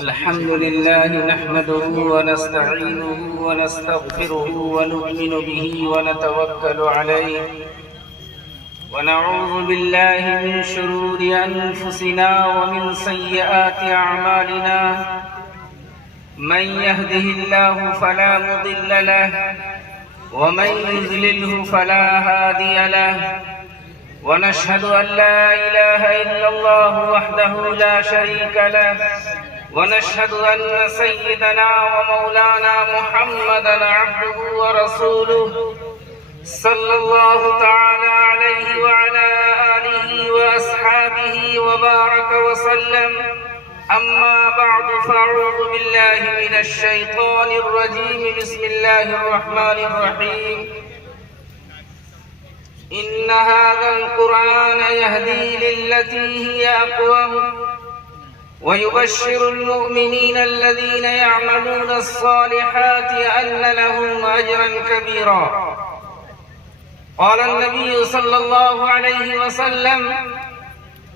الحمد لله نحمده ونستعينه ونستغفره ونؤمن به ونتوكل عليه ونعوذ بالله من شرور أنفسنا ومن سيئات أعمالنا من يهده الله فلا مضل له ومن يضلله فلا هادي له ونشهد أن لا إله إلا الله وحده لا شريك له ونشهد أن سيدنا ومولانا محمدا عبده ورسوله صلى الله تعالى عليه وعلى آله وأصحابه وبارك وسلم. أما بعد فأعوذ بالله من الشيطان الرجيم. بسم الله الرحمن الرحيم. إن هذا القرآن يهدي للتي هي أقوم ويبشر المؤمنين الذين يعملون الصالحات أن لهم أجرا كبيرا. قال النبي صلى الله عليه وسلم: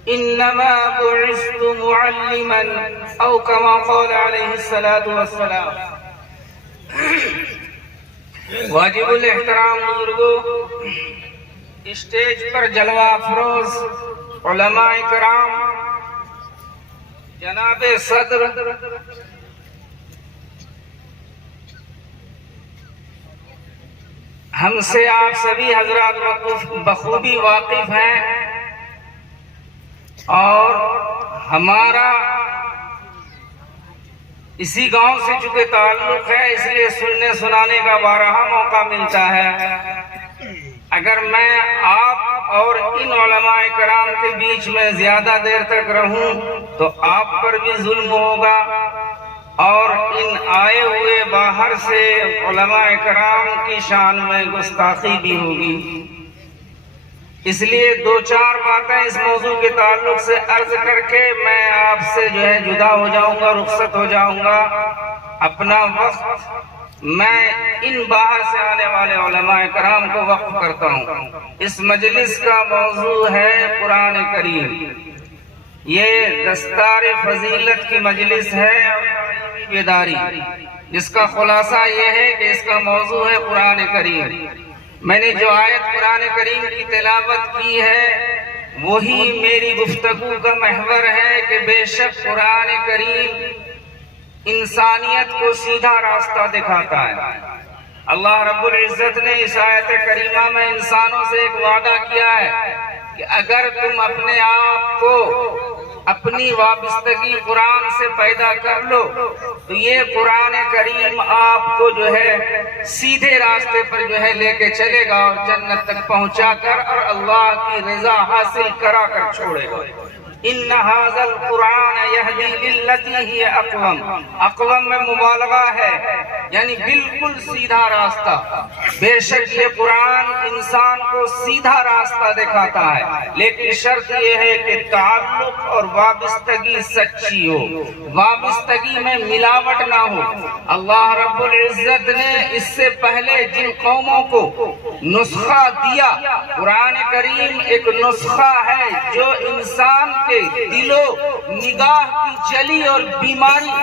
إنما بعثت معلما أو كما قال عليه الصلاة والسلام. واجب الاحترام بزرگوں، اسٹیج پر جلوہ افروز علماء کرام، جناب صدر، ہم سے آپ سبھی حضرات بخوبی واقف ہیں، اور ہمارا اسی گاؤں سے چونکہ تعلق ہے، اس لیے سننے سنانے کا بارہا موقع ملتا ہے. اگر میں آپ اور ان علماء کرام کے بیچ میں زیادہ دیر تک رہوں تو آپ پر بھی ظلم ہوگا، اور ان آئے ہوئے باہر سے علماء کرام کی شان میں گستاخی بھی ہوگی. اس لیے دو چار باتیں اس موضوع کے تعلق سے عرض کر کے میں آپ سے جدا ہو جاؤں گا، رخصت ہو جاؤں گا. اپنا وقت میں ان باہر سے آنے والے علماء کرام کو وقف کرتا ہوں. اس مجلس کا موضوع ہے قرآن کریم. یہ دستار فضیلت کی مجلس ہے، بیداری، جس کا خلاصہ یہ ہے کہ اس کا موضوع ہے قرآن کریم. میں نے جو آیت قرآن کریم کی تلاوت کی ہے وہی میری گفتگو کا محور ہے کہ بے شک قرآن کریم انسانیت کو سیدھا راستہ دکھاتا ہے. اللہ رب العزت نے اس آیت کریمہ میں انسانوں سے ایک وعدہ کیا ہے کہ اگر تم اپنے آپ کو اپنی وابستگی قرآن سے پیدا کر لو تو یہ قرآن کریم آپ کو سیدھے راستے پر لے کے چلے گا اور جنت تک پہنچا کر اور اللہ کی رضا حاصل کرا کر چھوڑے گا. ان ھذا القرآن یہدی للتی ہی اقوم. اقوم میں مبالغہ ہے، یعنی بالکل سیدھا راستہ. بے شک یہ قرآن انسان کو سیدھا راستہ دکھاتا ہے، لیکن شرط یہ ہے کہ تعلق اور وابستگی سچی ہو، وابستگی میں ملاوٹ نہ ہو. اللہ رب العزت نے اس سے پہلے جن قوموں کو نسخہ دیا، قرآن کریم ایک نسخہ ہے جو انسان کے دل و نگاہ کی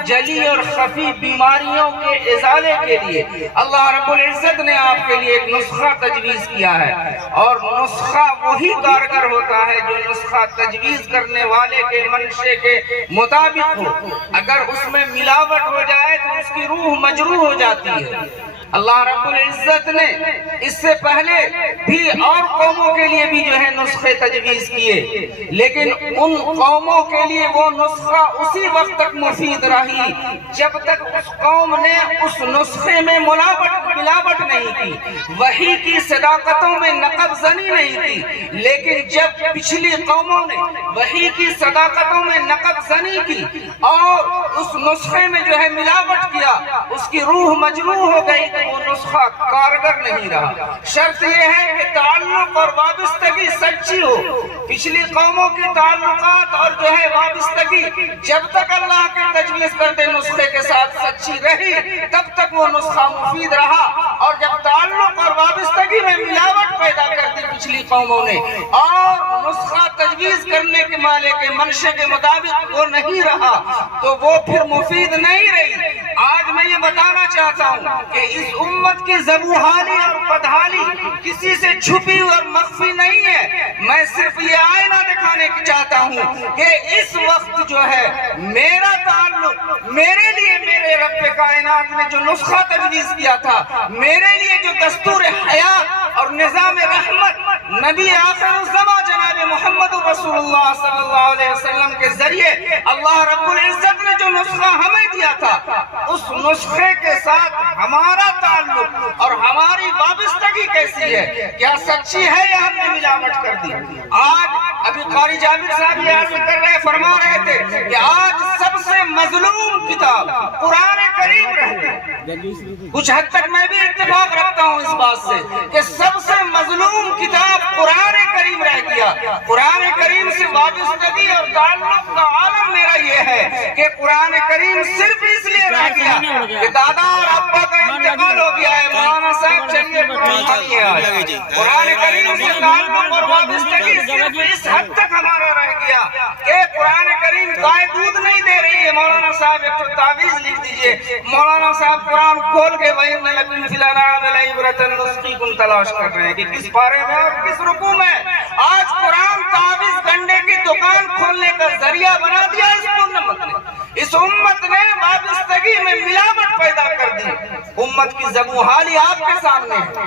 جلی اور خفی بیماریوں کے ازالے کے لیے اللہ رب العزت نے آپ کے لیے ایک نسخہ تجویز کیا ہے. اور نسخہ وہی کارگر ہوتا ہے جو نسخہ تجویز کرنے والے کے منشے کے مطابق ہو. اگر اس میں ملاوٹ ہو جائے تو اس کی روح مجروح ہو جاتی ہے. اللہ رب العزت نے اس سے پہلے بھی اور قوموں کے لیے بھی نسخے تجویز کیے، لیکن ان قوموں کے لیے وہ نسخہ اسی وقت تک مفید رہی جب تک اس قوم نے اس نسخے میں ملاوٹ نہیں کی، وحی کی صداقتوں میں نقب زنی نہیں کی. لیکن جب پچھلی قوموں نے وحی کی صداقتوں میں نقب زنی کی اور اس نسخے میں ملاوٹ کیا، اس کی روح مجروح ہو گئی، وہ نسخہ کارگر نہیں رہا۔ شرط یہ ہے کہ تعلق اور وابستگی سچی ہو۔ پچھلی قوموں کی تعلقات اور جو ہے وابستگی جب تک اللہ کے تجویز کردے نسخے کے ساتھ سچی رہی تب تک وہ نسخہ مفید رہا، اور جب تعلق اور وابستگی میں ملاوٹ پیدا کر دی پچھلی قوموں نے اور نسخہ تجویز کرنے کے مالے کے منشے کے مطابق وہ نہیں رہا تو وہ پھر مفید نہیں رہی۔ آج میں یہ بتانا چاہتا ہوں کہ اس امت کی زبوحالی اور بدحالی کسی سے چھپی اور مخفی نہیں ہے۔ میں صرف یہ آئینہ دکھانے کی چاہتا ہوں کہ اس وقت جو ہے میرا تعلق میرے لیے میرے رب کائنات نے جو نسخہ تجویز کیا تھا، میرے لیے جو دستور حیات اور نظام رحمت نبی آخر الزمان جناب محمد رسول اللہ صلی اللہ علیہ وسلم کے ذریعے اللہ رب العزت نے جو نسخہ ہمیں دیا تھا، اس نسخے کے ساتھ ہمارا تعلق اور ہماری وابستگی کیسی ہے؟ کیا سچی ہے یا ہم نے ملاوٹ کر دی؟ آج ابھی قاری جابر صاحب یہ عرض کر رہے فرما رہے تھے کہ آج سب سے مظلوم کتاب قرآن کریم رہتی، کچھ حد تک میں بھی اتفاق رکھتا ہوں اس بات سے کہ سب سے مظلوم کتاب قرآن کریم رہ گیا۔ قرآن کریم سے وابستگی اور تعلق کا عالم میرا یہ ہے کہ قرآن کریم صرف اس لیے رہ گیا کہ دادا اور ابا کا انتقال ہو گیا ہے۔ مولانا صاحب چلیے قرآن کریم سے تعلق اور وابستگی صرف اس حد تک ہمارا رہ گیا کہ قرآن کریم گائے دودھ نہیں دے رہی ہے۔ مولانا صاحب ایک تو تعویذ لکھ دیجئے، مولانا صاحب قرآن کھول کے وَإِنَّ لَكُمْ فِي الْأَنْعَامِ لَعِبْرَةً نُسْقِيكُمْ تلاش کر رہے ہیں کہ کس پارے میں اور کس رکوع میں۔ آج قرآن تعویذ گنڈے کی دکان کھولنے کا ذریعہ بنا دیا اس امت نے۔ اس امت نے وابستگی میں ملاوٹ پیدا کر دی۔ امت کی زبوحالی آپ کے سامنے ہے،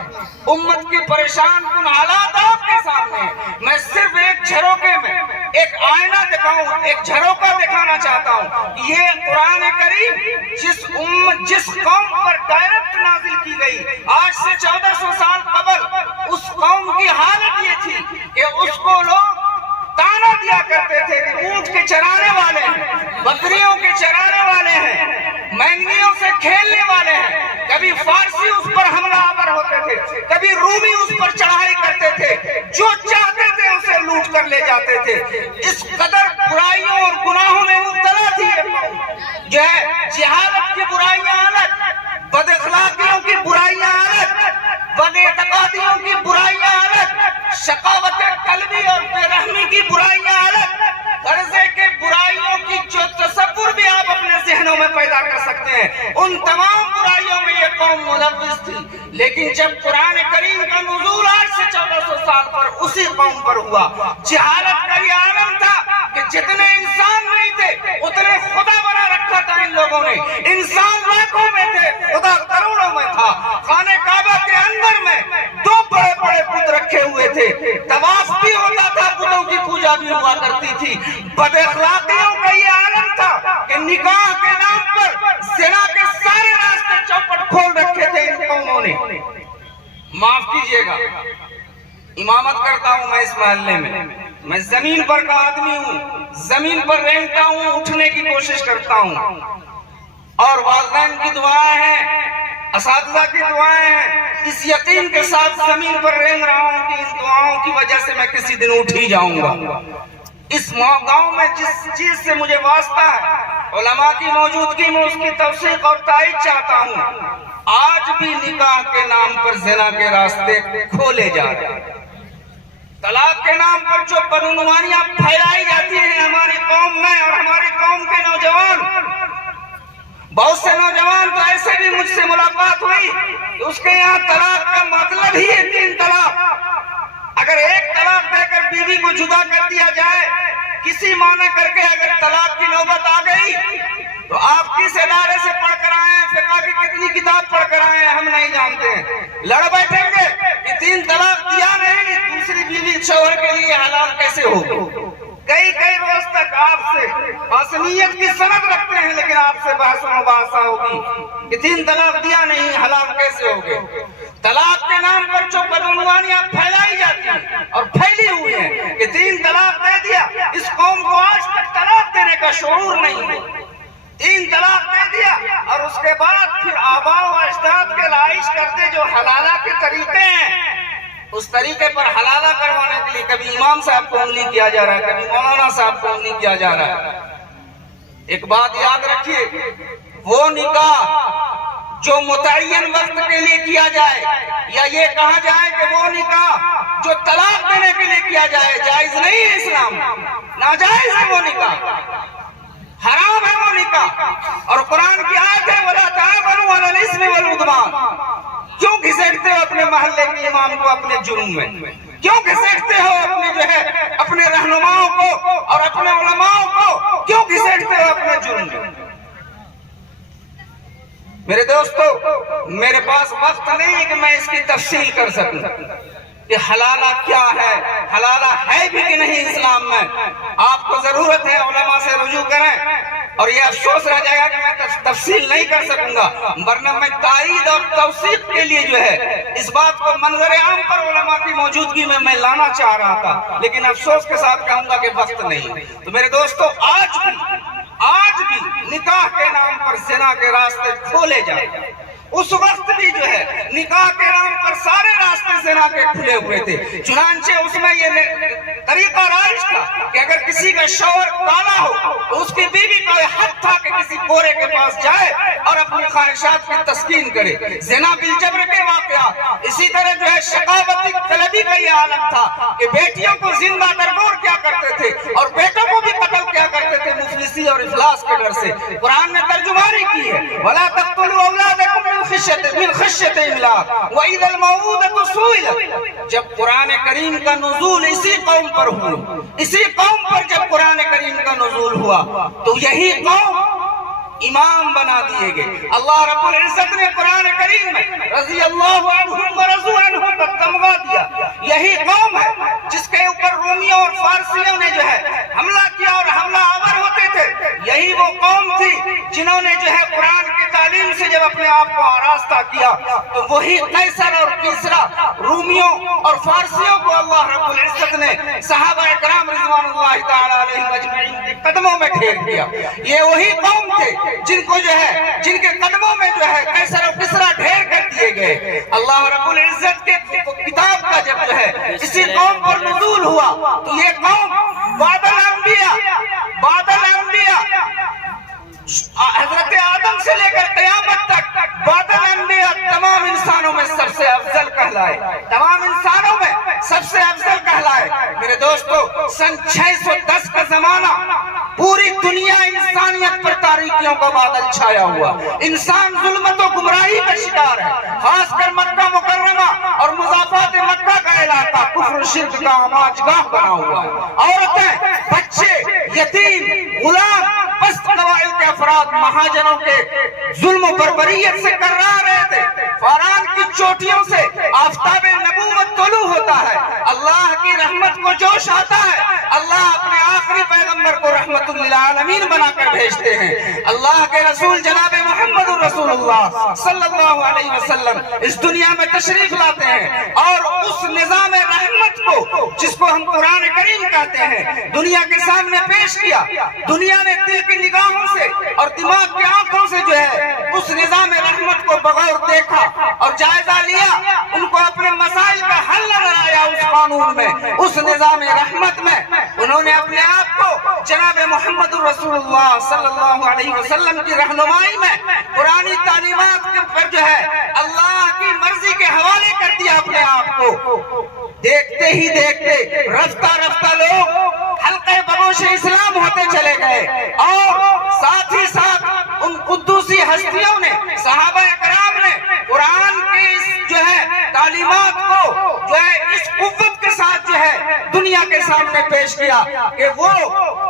امت کی پریشان کن حالات آپ کے سامنے ہے۔ میں صرف ایک جھروکے میں ایک آئینہ دکھاؤں، ایک جھروکا دکھانا چاہتا ہوں۔ یہ قرآن کریم جس قوم پر ڈائریکٹ نازل کی گئی، آج سے 1400 سال قبل اس قوم کی حالت یہ تھی کہ اس کو لوگ تانا دیا کرتے تھے کہ اونٹ کے چرانے والے ہیں، بکریوں کے چرانے والے ہیں، مینگنیوں سے کھیلنے والے ہیں۔ کبھی فارسی اس پر حملہ آور ہوتے تھے، کبھی رومی اس پر چڑھائی کرتے تھے، جو چاہتے تھے اسے لوٹ کر لے جاتے تھے۔ اس قدر برائیوں اور گناہوں میں مبتلا تھی جو ہے جہالت کی برائیاں الگ، بد اخلاقیوں کی برائیاں الگ، بد اعتقادیوں کی برائیاں الگ، شقاوت قلبی اور بے رحمی کی برائیاں الگ، قرضے کے برائیوں کی جو تصور بھی آپ اپنے ذہنوں میں پیدا کر سکتے ہیں، ان تمام برائیوں میں یہ قوم ملوث تھی۔ لیکن جب قرآن کریم کا نزول آج سے 1400 سال پر اسی قوم پر ہوا، جہالت کا یہ عالم تھا کہ جتنے انسان نہیں تھے اتنے خدا بنا رکھا تھا ان لوگوں نے۔ انسان لاکھوں میں تھے، خدا کروڑوں میں تھا۔ خانہ کعبہ کے اندر میں 2 بڑے بڑے بت رکھے ہوئے تھے، طواف بھی ہوتا تھا، بتوں کی پوجا بھی ہوا کرتی تھی۔ بد اخلاقیوں کا یہ عالم تھا کہ نکاح کے نام پر زنا کے سارے راستے چوپٹ کھول رکھے تھے ان قوموں نے۔ معاف کیجئے گا، امامت کرتا ہوں میں اس محلے میں زمین پر کا آدمی ہوں، زمین پر رہتا ہوں، اٹھنے کی کوشش کرتا ہوں، اور والدین کی دعائیں ہیں، اساتذہ کی دعائیں ہیں، اس یقین کے ساتھ زمین پر رہن رہا ہوں کہ ان دعاؤں کی وجہ سے میں کسی دن اٹھ ہی جاؤں گا۔ اس گاؤں میں جس چیز سے مجھے واسطہ ہے، علماء کی موجودگی میں اس کی توثیق اور تائید چاہتا ہوں۔ آج بھی نکاح کے نام پر زنا کے راستے کھولے جا رہے ہیں، طلاق کے نام پر جو بدعنوانیاں پھیلائی جاتی ہیں ہماری قوم میں اور ہماری قوم کے نوجوان، بہت سے نوجوان تو ایسے بھی مجھ سے ملاقات ہوئی کہ اس کے یہاں طلاق کا مطلب ہی ہے 3 طلاق۔ اگر 1 طلاق دے کر بیوی کو جدا کر دیا جائے، کسی معنی کر کے اگر طلاق کی نوبت آ گئی تو آپ کس ادارے سے پڑھ کر آئے ہیں، فقہ کی کتنی کتاب پڑھ کر آئے ہیں ہم نہیں جانتے ہیں، لڑ بیٹھیں گے کہ 3 طلاق دیا نہیں، دوسری بیوی شوہر کے لیے حلال کیسے ہوگی؟ کئی روز تک آپ سے حسنیت کی سند رکھتے ہیں، لیکن آپ سے بحث و مباحثہ ہوگی کہ 3 طلاق دیا نہیں، حلال کیسے ہوگے؟ طلاق کے نام پر جو بدعنوانیاں پھیلائی جاتی ہیں اور پھیلی ہوئی ہیں کہ 3 طلاق دے دیا، اس قوم کو آج تک طلاق دینے کا شعور نہیں ہے۔ 3 طلاق دے دیا اور اس کے بعد پھر آباء و اجداد کے رائج کرتے جو حلالہ کے طریقے ہیں، اس طریقے پر حلالہ کروانے کے لیے کبھی امام صاحب کو انگلی کیا جا رہا ہے، کبھی مولانا صاحب کو انگلی کیا جا رہا ہے۔ ایک بات یاد رکھیے، وہ نکاح جو متعین وقت کے لیے کیا جائے یا یہ کہا جائے کہ وہ نکاح جو طلاق دینے کے لیے کیا جائے، جائز نہیں ہے اسلام میں، ناجائز ہے وہ نکاح، حرام ہے وہ نکاح۔ اور قرآن کی آیت ہے وَلَا تَعَاوَنُوا عَلَى الْإِثْمِ وَالْعُدْوَانِ۔ کیوں گھسیٹتے ہو اپنے محلے کے امام کو اپنے جرم میں؟ کیوں گھسیٹتے ہو اپنے جو ہے اپنے رہنماؤں کو اور اپنے علماؤں کو کیوں گھسیٹتے ہو اپنے جرم میں؟ میرے دوستو، میرے پاس وقت نہیں ہے کہ میں اس کی تفصیل کر سکوں کہ حلالہ کیا ہے، حلالہ ہے بھی کہ نہیں اسلام میں۔ آپ کو ضرورت ہے علماء سے رجوع کریں، اور یہ افسوس رہ جائے گا کہ میں تفصیل نہیں کر سکوں گا، ورنہ میں تائید اور توثیق کے لیے جو ہے اس بات کو منظر عام پر علماء کی موجودگی میں لانا چاہ رہا تھا، لیکن افسوس کے ساتھ کہوں گا کہ وقت نہیں۔ تو میرے دوستو، آج بھی نکاح کے نام پر زنا کے راستے کھولے جائیں، اس وقت بھی جو ہے نکاح کے نام پر سارے راستے زنا کے کھلے ہوئے تھے۔ چنانچہ اس میں یہ طریقہ رائج تھا کہ اگر کسی کا شوہر کالا ہو تو اس کی بیوی کا یہ حق تھا کہ کسی گورے کے پاس جائے اور اپنی خواہشات کی تسکین کرے۔ زنا بالجبر کے واقعات، اسی طرح جو ہے شقاوتی طلبی کا یہ عالم تھا کہ بیٹیوں کو زندہ درگور کیا کرتے تھے اور بیٹوں کو بھی قتل کیا کرتے تھے مفلسی اور افلاس کے ڈر سے۔ قرآن نے ترجمانی کی ہے وَلَا تَقْتُلُوا أَوْلَادَكُمْ من خشیت املاق وَإِذَا الْمَوْءُودَةُ سُئِلَتْ۔ جب قرآن کریم کا نزول اسی قوم پر ہوا، اسی قوم پر جب قرآن کریم کا نزول ہوا تو یہی قوم امام بنا دیے گئے۔ اللہ رب العزت نے قرآن کریم میں رضی اللہ عنہم ورضوا عنہ کا تمغہ دیا۔ یہی قوم ہے جس کے اوپر رومیوں اور فارسیوں نے جو ہے حملہ کیا اور حملہ آور ہوتے تھے۔ یہی وہ قوم تھی جنہوں نے جو ہے قرآن کی تعلیم سے جب اپنے آپ کو آراستہ کیا تو وہی قیصر اور کسریٰ رومیوں اور فارسیوں کو اللہ رب العزت نے صحابہ کرام رضوان اللہ تعالی علیہم اجمعین کے قدموں میں ڈھیر دیا۔ یہ وہی قوم تھے جن کو جو ہے جن کے قدموں میں جو ہے قیصر اور کسریٰ ڈھیر کر دیے گئے۔ اللہ رب العزت کے کتاب کا جب جو ہے اسی قوم پر نزول ہوا تو یہ قوم بعد الانبیاء حضرت آدم سے لے کر قیامت تک بعد الانبیاء تمام انسانوں میں سب سے افضل کہلائے، تمام انسانوں میں سب سے افضل کہلائے۔ میرے دوستو، سن 610 کا زمانہ پوری دنیا انسانیت پر تاریکیوں کا بادل چھایا ہوا، انسان ظلمت و گمراہی کا شکار ہے، خاص کر مکہ مکرمہ اور مضافات مکہ کا علاقہ کفر و شرک کا آماج گاہ بنا ہوا ہے۔ عورتیں، بچے، یتیم، غلام، پست قبائل کے افراد مہاجروں کے ظلم و بربریت سے کرا رہے تھے۔ فاران کی چوٹیوں سے آفتاب نبوت طلوع ہوتا ہے، اللہ کی رحمت کو جوش آتا ہے، اللہ اپنے آخری پیغمبر کو رحمت للعالمین بنا کر بھیجتے ہیں۔ اللہ کے رسول جناب محمد رسول اللہ صلی اللہ علیہ وسلم اس دنیا میں تشریف لاتے ہیں اور اس نظام رحمت کو جس کو ہم قرآن کریم کہتے ہیں دنیا کے سامنے پیش کیا۔ دنیا نے دل کی نگاہوں سے اور دماغ کی آنکھوں سے جو ہے اس نظام رحمت کو بغور دیکھا اور جائزہ لیا، ان کو اپنے مسائل کا حل نظر آیا اس قانون میں، اس نظام رحمت میں۔ انہوں نے اپنے آپ کو جناب محمد رسول اللہ صلی اللہ علیہ وسلم کی رہنمائی میں قرآنی تعلیمات کے پر جو ہے اللہ کی مرضی کے حوالے کر دیا اپنے آپ کو۔ دیکھتے ہی دیکھتے رفتہ رفتہ لوگ حلقہ بگوش اسلام ہوتے چلے گئے اور ساتھ ہی ساتھ ان قدوسی ہستیوں نے صحابہ کرام نے قرآن کی جو ہے تعلیمات کو جو ہے اس قوت کے ساتھ جو ہے دنیا کے سامنے پیش کیا کہ وہ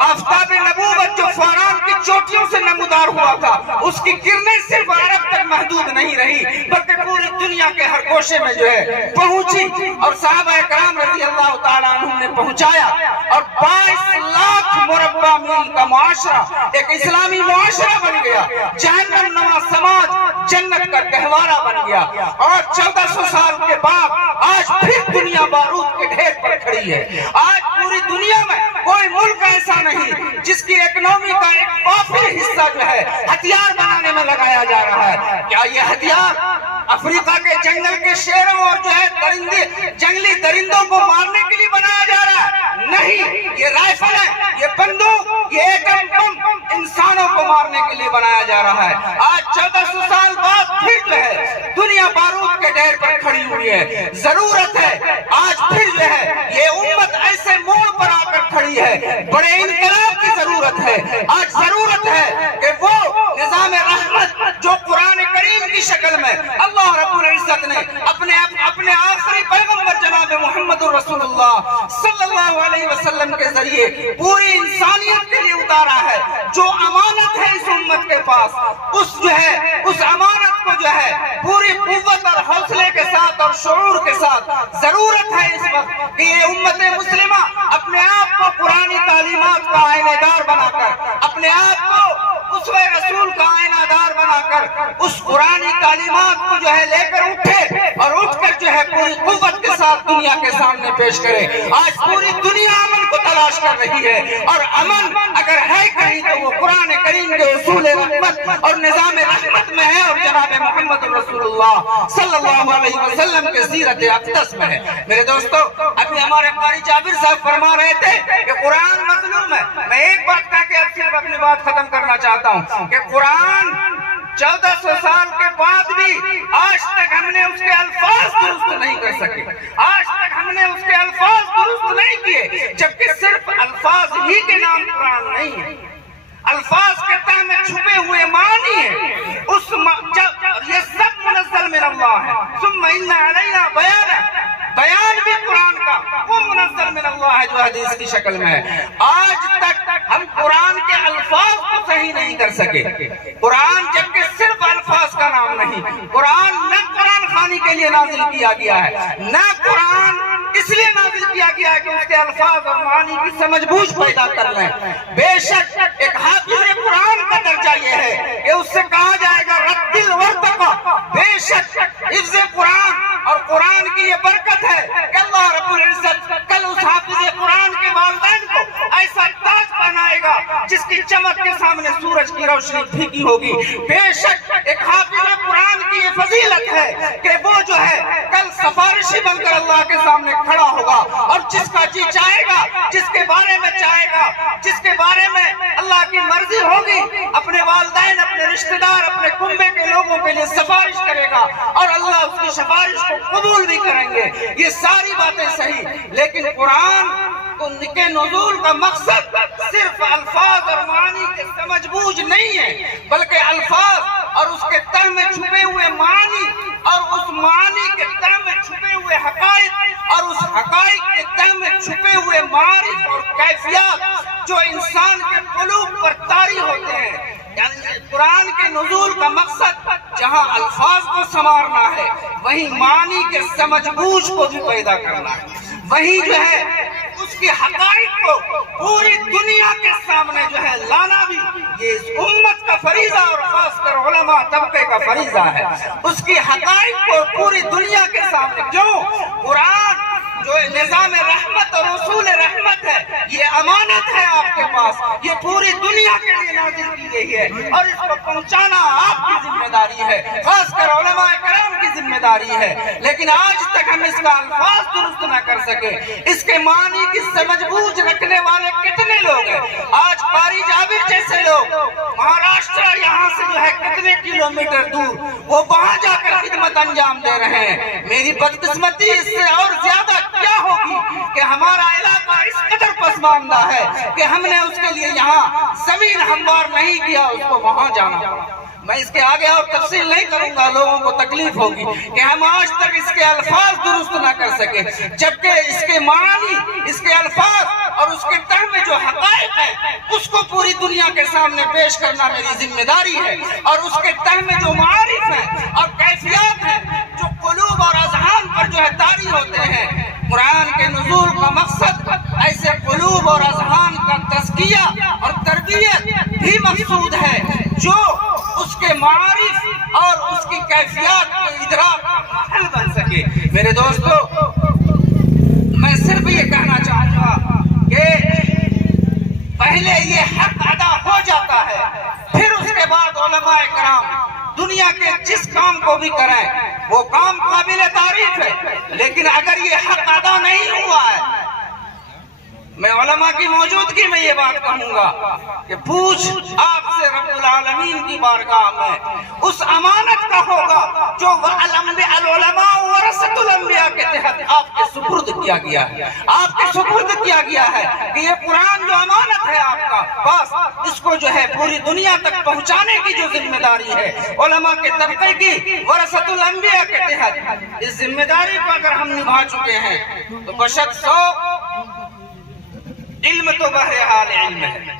آفتاب نبوت جو فاران کی چوٹیوں سے نمودار ہوا تھا اس کی کرنیں صرف عرب تک محدود نہیں رہی بلکہ پوری دنیا کے ہر گوشے میں جو ہے پہنچی اور صحابہ کرام رضی اللہ تعالیٰ عنہ نے پہنچایا اور 22 لاکھ مربع میل کا معاشرہ ایک اسلامی معاشرہ بن گیا، جہنم نما سماج جنت کا گہوارہ بن گیا۔ اور 1400 سال کے بعد آج پھر دنیا بارود کے ڈھیر پر کھڑی ہے، آج پوری پوری دنیا میں کوئی ملک ایسا نہیں جس کی اکنومی کا ایک وافر حصہ جو ہے ہتھیار بنانے میں لگایا جا رہا ہے۔ کیا یہ ہتھیار افریقہ کے جنگل کے شیروں اور جو ہے جنگلی درندوں کو مارنے کے لیے بنایا جا رہا ہے؟ نہیں، یہ رائفل ہے، یہ بندوق، یہ ایٹم بم انسانوں کو مارنے کے لیے بنایا جا رہا ہے۔ آج 1400 سال بعد پھر جو ہے دنیا بارود کے ڈھیر پر کھڑی ہوئی ہے۔ ضرورت ہے آج پھر جو ہے یہ امت ایسے موڑ پر آ کر کھڑی ہے، بڑے انقلاب کی ضرورت ہے۔ آج ضرورت ہے کہ وہ نظام رحمت جو قرآن کریم کی شکل میں اللہ رب العزت نے اپنے آخری پیغمبر جناب محمد رسول اللہ صلی اللہ علیہ وسلم کے ذریعے پوری انسانیت کے لیے اتارا ہے، جو امانت ہے اس امت کے پاس، اس امانت کو جو ہے پوری قوت اور حوصلے کے ساتھ اور شعور کے ساتھ ضرورت ہے اس وقت کہ یہ امت مسلمہ اپنے آپ کو پرانی تعلیمات کا آئینہ دار بنا کر، اپنے آپ کو اسوہ رسول کا آئینہ دار بنا کر اس قرآنی تعلیمات کو جو ہے لے کر اٹھے اور اٹھ کر جو ہے پوری قوت کے ساتھ دنیا کے سامنے پیش کرے۔ آج پوری دنیا امن کو تلاش کر رہی ہے، اور امن اگر ہے کہیں تو وہ قرآن کریم کے اصول رحمت اور نظام رحمت میں ہے، اور جناب محمد رسول اللہ صلی اللہ علیہ وسلم کے سیرت اقدس میں ہے۔ میرے دوستو، ابھی ہمارے قاری جابر صاحب فرما رہے تھے کہ قرآن مظلوم ہے۔ میں ایک بات کہہ کے اب صرف اپنی بات ختم کرنا چاہتا ہوں کہ قرآن 1400 سال کے بعد بھی آج تک ہم نے اس کے الفاظ درست نہیں کر سکے، آج تک ہم نے اس کے الفاظ درست نہیں کیے، جبکہ صرف الفاظ ہی کے نام قرآن نہیں ہے، الفاظ کے تہ میں چھپے ہوئے معنی ہیں، یہ سب منزل من اللہ ہے۔ ثم ان علینا بیان بھی قرآن کا وہ منزل من اللہ ہے جو حدیث کی شکل میں ہے۔ آج تک ہم قرآن کے الفاظ کو صحیح نہیں کر سکے۔ قرآن جبکہ صرف الفاظ کا نام نہیں، قرآن نہ قرآن خوانی کے لیے نازل کیا گیا ہے، نہ قرآن اس لیے نازل کیا گیا ہے کہ اس کے الفاظ اور معانی کی سمجھ بوجھ پیدا کر لیں۔ بے شک ایک حافظ قرآن کا درجہ یہ ہے کہ اس سے کہا جائے گا رتل ورتقا۔ بے شک حفظ قرآن اور قرآن کی یہ برکت ہے کہ اللہ رب العزت کل اس حافظ قرآن کے والدین کو ایسا تاج پہنائے گا جس کی چمک کے سامنے سورج کی روشنی پھیکی ہوگی۔ بے شک ایک حافظ قرآن کی یہ فضیلت ہے کہ وہ جو ہے کل سفارشی بن کر اللہ کے سامنے کھڑا ہوگا، اور جس کا جی چاہے گا، جس کے بارے میں چاہے گا، جس کے بارے میں اللہ کی مرضی ہوگی، اپنے والدین، اپنے رشتہ دار، اپنے کنبے کے لوگوں کے لیے سفارش کرے گا، اور اللہ اس کی سفارش کو قبول بھی کریں گے۔ یہ ساری باتیں صحیح، لیکن قرآن کے نزول کا مقصد صرف الفاظ اور معنی کی سمجھ بوجھ نہیں ہے، بلکہ الفاظ اور اس کے تہ میں چھپے ہوئے معنی، اور اس معنی کے تہ میں چھپے ہوئے حقائق، اور اس حقائق کے تہ میں چھپے ہوئے معارف اور کیفیات جو انسان کے قلوب پر طاری ہوتے ہیں۔ یعنی قرآن کے نزول کا مقصد جہاں الفاظ کو سنوارنا ہے، وہیں معنی کے سمجھ بوجھ کو بھی پیدا کرنا ہے، وہیں جو ہے اس کی حقائق کو پوری دنیا کے سامنے جو ہے لانا بھی یہ اس امت کا فریضہ اور خاص کر علماء طبقے کا فریضہ ہے۔ اس کی حقائق کو پوری دنیا کے سامنے، کیوں؟ قرآن جو نظام رحمت اور اصول رحمت ہے، یہ امانت ہے آپ کے پاس، یہ پوری دنیا کے لیے نازل کی گئی ہے، اور اس کو پہنچانا آپ کی ذمہ داری ہے، خاص کر علماء کرام کی ذمہ داری ہے۔ لیکن آج تک ہم اس کا الفاظ درست نہ کر سکے، اس کے معنی کی سمجھ بوجھ رکھنے والے کتنے لوگ ہیں۔ آج قاری جابر جیسے لوگ مہاراشٹر یہاں سے جو ہے کتنے کلومیٹر دور وہ وہاں جا کر خدمت انجام دے رہے ہیں۔ میری بدقسمتی اس سے اور زیادہ کیا ہوگی کہ ہمارا علاقہ اس قدر پسماندہ ہے کہ ہم نے اس کے لیے یہاں زمین ہموار نہیں کیا، اس کو وہاں جانا پڑا۔ میں اس کے آگے اور تفصیل نہیں کروں گا، لوگوں کو تکلیف ہوگی کہ ہم آج تک اس کے الفاظ درست نہ کر سکے، جبکہ اس کے معنی، اس کے الفاظ اور اس کے تہ میں جو حقائق ہے اس کو پوری دنیا کے سامنے پیش کرنا میری ذمہ داری ہے، اور اس کے تہ میں جو معارف ہیں اور کیفیات ہیں جو قلوب اور اذہان پر جو ہے طاری ہوتے ہیں۔ قرآن کے نزول کا مقصد ایسے قلوب اور اذہان کا تزکیہ اور تربیت بھی مقصود ہے جو اس کے معارف اور اس کی کیفیات کے ادراک کا حل بن سکے۔ میرے دوستو، میں صرف یہ کہنا چاہوں گا کہ کہ پہلے یہ حق ادا ہو جاتا ہے، پھر اس کے بعد علماء کرام دنیا کے جس کام کو بھی کریں وہ کام قابل تعریف ہے، لیکن اگر یہ حق ادا نہیں ہوا ہے، میں علماء کی موجودگی میں یہ بات کہوں گا کہ پوچھ آپ سے رب العالمین کی بارگاہ میں اس امانت کا ہوگا جو العلماء ورثۃ الانبیاء کے تحت آپ کے سپرد کیا گیا ہے، آپ کے سپرد کیا گیا ہے کہ یہ قرآن جو امانت ہے آپ کا، بس اس کو جو ہے پوری دنیا تک پہنچانے کی جو ذمہ داری ہے علماء کے طبقے کی ورثۃ الانبیاء کے تحت، اس ذمہ داری کو اگر ہم نبھا چکے ہیں تو بشک علم تو بہرحال علم ہے،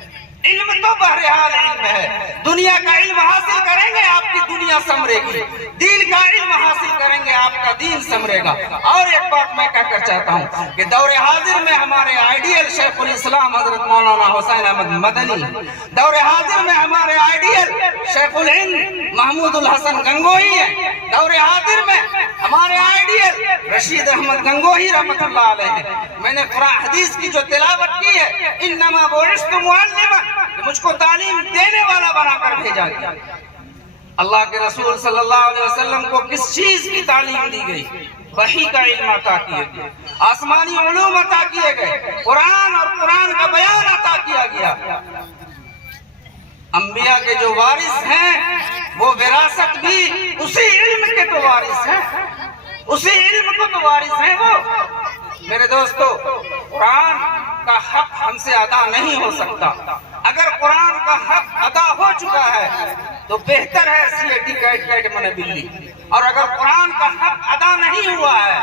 علم تو بہرحال علم ہے، دنیا کا علم حاصل کریں گے آپ کی دنیا سمرے گی، دین کا علم حاصل کریں گے آپ کا دین سمرے گا۔ اور ایک بات میں کہہ کر چاہتا ہوں کہ دور حاضر میں ہمارے آئیڈیل شیخ الاسلام حضرت مولانا حسین احمد مدنی، دور حاضر میں ہمارے آئیڈیل شیخ الہند محمود الحسن گنگوہی ہیں، دور حاضر میں ہمارے آئیڈیل رشید احمد گنگوہی رحمت اللہ علیہ۔ میں نے قرآن حدیث کی جو تلاوت کی ہے، انما بعثت معلما، مجھ کو تعلیم دینے والا بنا کر بھیجا گیا۔ اللہ کے رسول صلی اللہ علیہ وسلم کو کس چیز کی تعلیم دی گئی؟ وحی کا علم عطا کیے گئے، آسمانی علوم عطا کیے گئے، قرآن اور قرآن کا بیان عطا کیا گیا۔ انبیاء کے جو وارث ہیں وہ وراثت بھی اسی علم کے تو وارث ہیں، اسی علم کو تو وارث ہیں وہ۔ میرے دوستو، قرآن کا حق ہم سے ادا نہیں ہو سکتا، اگر قرآن کا حق ادا ہو چکا ہے تو بہتر ہے CAT کیٹ من بلی، اور اگر قرآن کا حق ادا نہیں ہوا ہے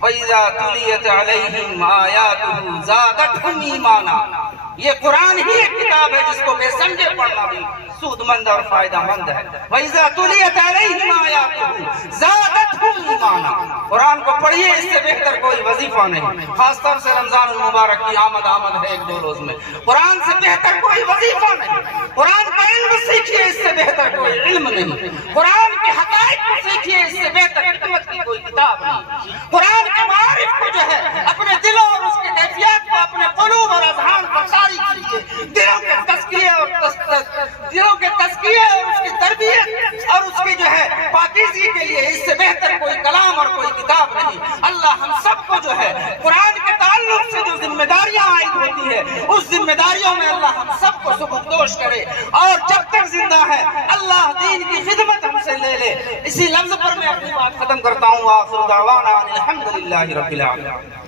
وَإِذَا تُلِيَتْ عَلَيْهِمْ آيَاتُهُ زَادَتْهُمْ ایمانا، یہ قرآن ہی ایک کتاب ہے جس کو بے سمجھے پڑھنا بھی سود مند اور فائدہ مند ہے۔ وَإِذَا تُلِيَتْ عَلَيْهِمْ آيَاتُهُ زَادَتْهُمْ ایمانا، قرآن کو پڑھیے، اس سے بہتر کوئی وظیفہ نہیں، خاص طور سے رمضان المبارک کی آمد ہے ایک دو روز میں، قرآن سے بہتر کوئی وظیفہ نہیں، قرآن کا علم سیکھیے، اس سے بہتر کوئی علم نہیں، قرآن کے حقائق کو سیکھیے، اس سے بہتر حکمت کی کوئی کتاب نہیں۔ قرآن کے معارف کو جو ہے اپنے دلوں اور اس کے کیفیات کو اپنے قلوب اور اذہان پر طاری کیجیے، دلوں کے تزکیے اور اس کی تربیت اور اس کی جو ہے پاکیزگی کے لیے اس سے بہتر کوئی کلام اور کوئی کتاب نہیں۔ اللہ ہم سب کو جو ہے قرآن کے تعلق سے جو ذمہ داریاں عائد ہوتی ہے اس ذمہ داریوں میں اللہ ہم سب کو سبکدوش کرے، اور جب تک زندہ ہے اللہ دین کی خدمت ہم سے لے لے۔ اسی لفظ پر میں اپنی بات ختم کرتا ہوں، وآخر دعوانا الحمدللہ رب العالمین۔